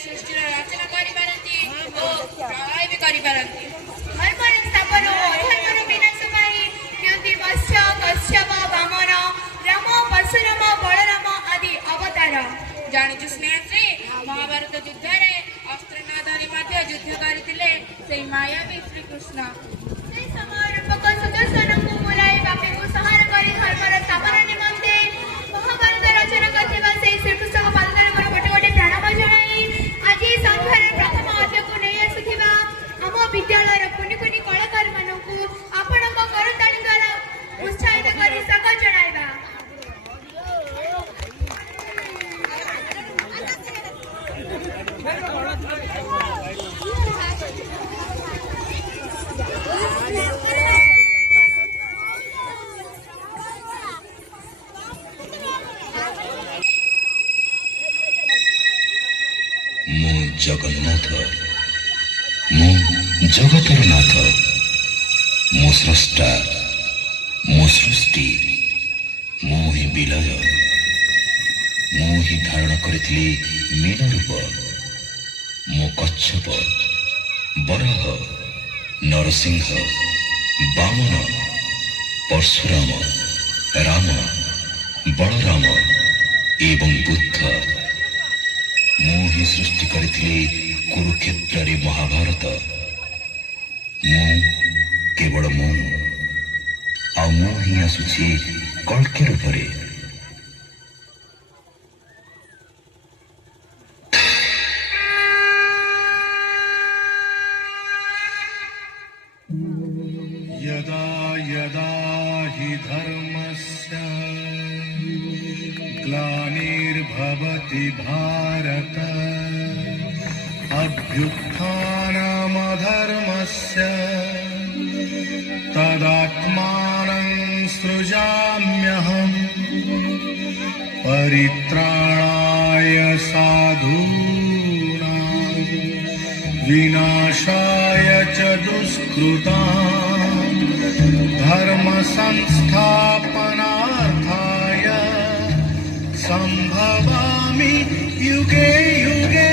ସୃଷ୍ଟିର ରଚନା କରିପାରନ୍ତି ଓ ପ୍ରଳୟ ବି କରିପାରନ୍ତି। ଧର୍ମର ସ୍ଥାପନ ଓ ଅଧର୍ମର ବିନାଶ ପାଇଁ ନିଅନ୍ତି ମତ୍ସ୍ୟ, କଶ୍ୟପ, ବାମନ, ରାମ, ପରଶୁରାମ, ବଳରାମ ଆଦି ଅବତାର। ଜାଣିଛୁ ସ୍ନେହାଶ୍ରୀ, ମହାଭାରତ ଯୁଦ୍ଧରେ ଅସ୍ତ୍ର ନ ଧରି ମଧ୍ୟ ଯୁଦ୍ଧ କରିଥିଲେ ସେଇ ମାୟାବୀ ଶ୍ରୀକୃଷ୍ଣ। ସେହି ସମୟର ଲୋକ ସୁଦର୍ଶନଙ୍କୁ ବୁଲାଇ ବାପୀକୁ ସଂହାର କରି ଧର୍ମର ସ୍ଥାପନ ନିମନ୍ତେ ମହାଭାରତ ରଚନା କରିଥିବା ସେହି ଶ୍ରୀକୃଷ୍ଣଙ୍କ ପାଦତଳେ ମୋର ଗୋଟେ ଗୋଟେ ପ୍ରାଣବ ଜଣାଇ ଆଜି ଏହି ସଂସାରର ପ୍ରଥମ ଅଧ୍ୟାୟକୁ ନେଇ ଆସୁଥିବା ଆମ ବିଦ୍ୟାଳୟର କୁନି କୁନି କଳାକାରମାନଙ୍କୁ ଆପଣଙ୍କ କରତାଳି ଦ୍ୱାରା ଉତ୍ସାହିତ କରି ସ୍ୱାଗତ ଜଣାଇବା। जगन्नाथ मु जगतर नाथ मो स्रष्टा मो सृष्टि मु ही विलय मु ही धारण करी मीन रूप मो कच्छप बराह नरसिंह वामन परशुराम राम बलराम एवं बुद्ध मु ही सृष्टि करी कुरुक्षेत्र रे महाभारत मु केवल मु ही आसुछि कल्कि रूपरे। यदा यदा हि धर्मस्य ग्लानिर्भवति भारत अभ्युत्थानमधर्मस्य तदात्मानं सृजाम्यहम् परित्राणाय साधूनां विनाशाय च दुष्कृतां धर्म संस्थापनार्थाय संभवामि युगे युगे।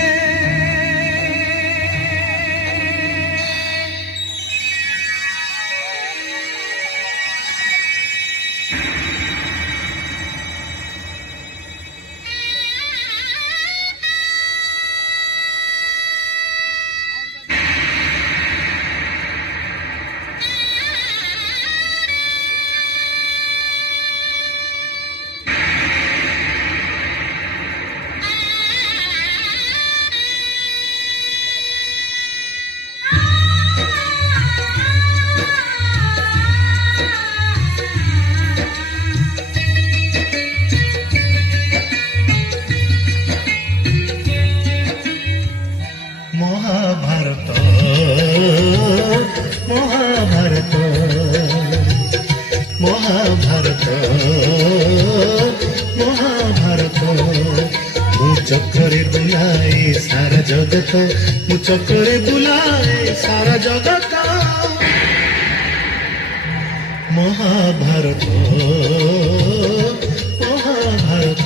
महाभारत महाभारत महाभारत महाभारत मु चक्रे बुलाए सारा जगत मु चक्रे बुलाए सारा जगत महाभारत महाभारत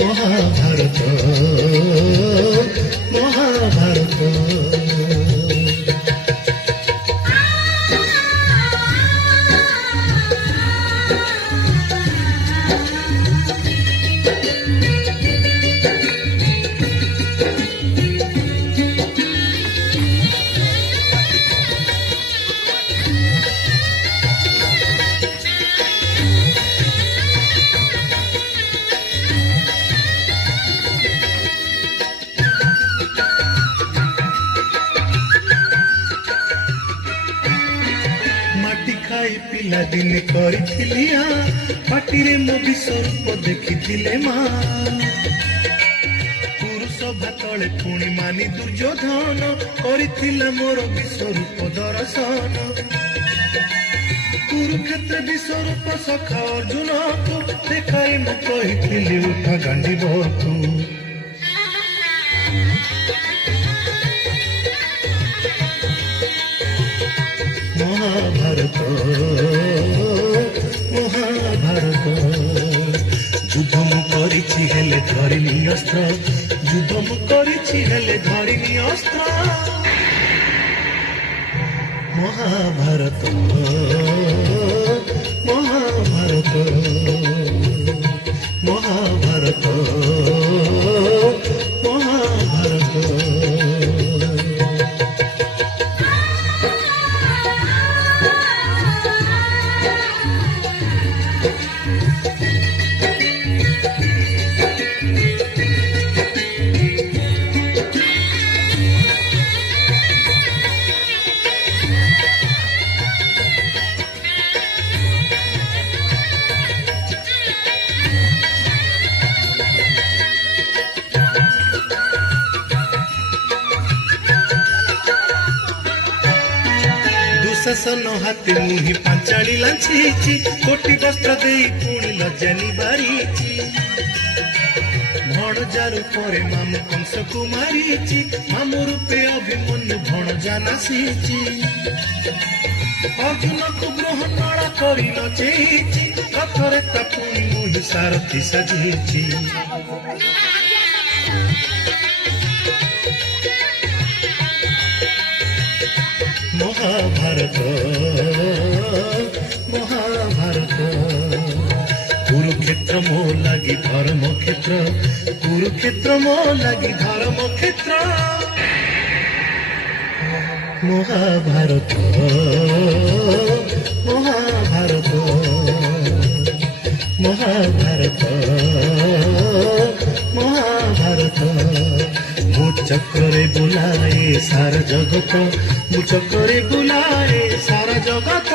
महाभारत महाभारत। पिला दिन करिथिलिया पाटिरे मो विश्वरूप देखिथिले माँ पुरुष भातले पुणी मानी दुर्योधन करिथिला मोर विश्वरूप दर्शन कुरुक्षेत्र विश्वरूप सखा अर्जुन को देखाई मु कहिथिली उठा गांडी बतु महाभारत महाभारत युद्ध मु करिछि हेले ହେଲେ ଧରିନି ଅସ୍ତ୍ର ଯୁଦ୍ଧ ମୁଁ କରିଛି ହେଲେ ଧରିନି ଅସ୍ତ୍ର ମହାଭାରତ ମହାଭାରତ ମହାଭାରତ ମହାଭାରତ ଶାସନ ହାତେ ମୁହିଁ ପାଞ୍ଚାଳି ଲାଞ୍ଛିଛି କୋଟି ବସ୍ତ୍ର ଦେଇ ପୁଣି ଲଜ୍ଜାନି ବାରିଛି ଭଣଜାରୁ ପରେ ମାମୁ କଂସକୁ ମାରିଛି ମାମୁ ରୂପେ ଅଭିମନ୍ୟୁ ଭଣଜା ନାସିଛି ଅର୍ଜୁନକୁ ଗ୍ରହଣଳା କରି ନଚେଇଛି ରଥରେ ତା ପୁଣି ମୁହିଁ ସାରଥି ସାଜିଛି মহাভারত মহাভারত কুরুক্ষেত্র মো লাগি ধর্মক্ষেত্র কুরুক্ষেত্র মো লাগি ধর্মক্ষেত্র মহাভারত মহাভারত মহাভারত মহাভারত মু চক্রে বুলায়ে সারা জগত মু চক্রে বুলায়ে সারা জগত